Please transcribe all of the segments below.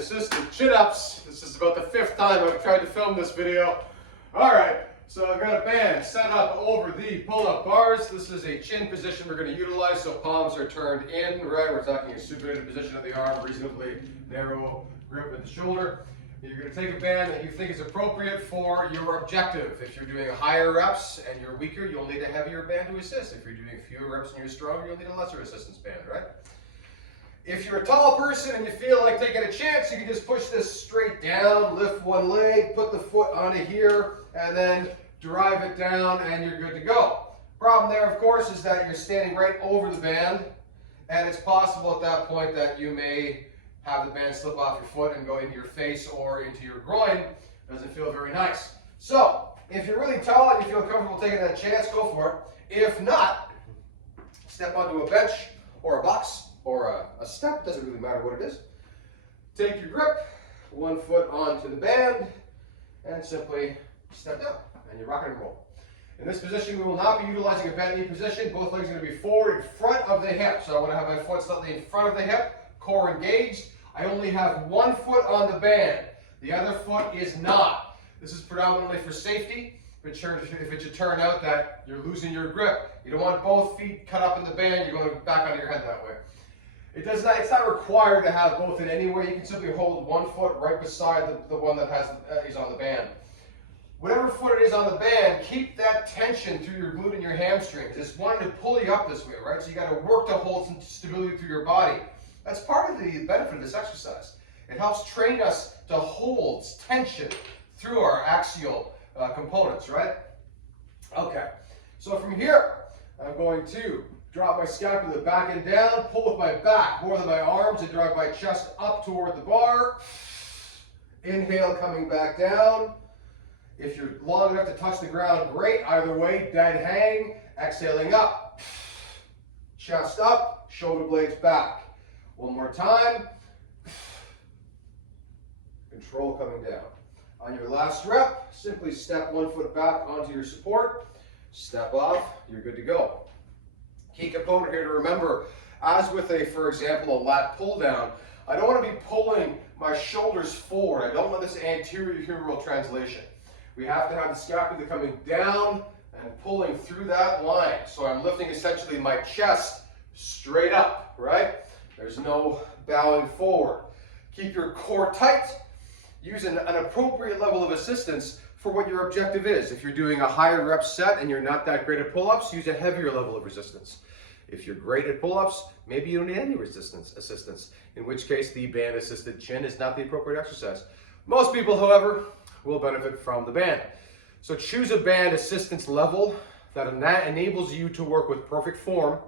assisted chin-ups. This is about the 5th time I've tried to film this video. All right, so I've got a band set up over the pull-up bars. This is a chin position we're going to utilize, so palms are turned in, right? We're talking a supinated position of the arm, reasonably narrow grip with the shoulder. You're going to take a band that you think is appropriate for your objective. If you're doing higher reps and you're weaker, you'll need a heavier band to assist. If you're doing fewer reps and you're stronger, you'll need a lesser assistance band, right? If you're a tall person and you feel like taking a chance, you can just push this straight down, lift one leg, put the foot onto here, and then drive it down, and you're good to go. Problem there, of course, is that you're standing right over the band, and it's possible at that point that you may have the band slip off your foot and go into your face or into your groin. Doesn't feel very nice. So, if you're really tall and you feel comfortable taking that chance, go for it. If not, step onto a bench or a box or a step, doesn't really matter what it is. Take your grip, one foot onto the band, and simply step down, and you rock and roll. In this position, we will not be utilizing a bent knee position. Both legs are going to be forward in front of the hip. So I want to have my foot slightly in front of the hip, core engaged. I only have one foot on the band. The other foot is not. This is predominantly for safety. If it should turn out that you're losing your grip, you don't want both feet cut up in the band, you're going back onto your head that way. It's not required to have both in any way. You can simply hold one foot right beside the one that is on the band. Whatever foot it is on the band, keep that tension through your glute and your hamstrings. It's wanting to pull you up this way, right? So you got to work to hold some stability through your body. That's part of the benefit of this exercise. It helps train us to hold tension through our axial components, right? Okay, so from here, I'm going to drop my scapula back and down, pull with my back more than my arms, and drive my chest up toward the bar. Inhale, coming back down. If you're long enough to touch the ground, great. Either way, dead hang. Exhaling up. Chest up, shoulder blades back. One more time. Control coming down. On your last rep, simply step one foot back onto your support. Step off, you're good to go. Key component here to remember, as with for example, a lat pull down, I don't want to be pulling my shoulders forward. I don't want this anterior humeral translation. We have to have the scapula coming down and pulling through that line. So I'm lifting essentially my chest straight up, right? There's no bowing forward. Keep your core tight. Use an appropriate level of assistance for what your objective is. If you're doing a higher rep set and you're not that great at pull-ups, use a heavier level of resistance. If you're great at pull-ups, maybe you don't need any assistance, in which case the band-assisted chin is not the appropriate exercise. Most people, however, will benefit from the band. So choose a band assistance level that enables you to work with perfect form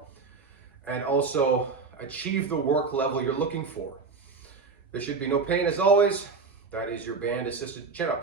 and also achieve the work level you're looking for. There should be no pain as always. That is your band assisted chin-up.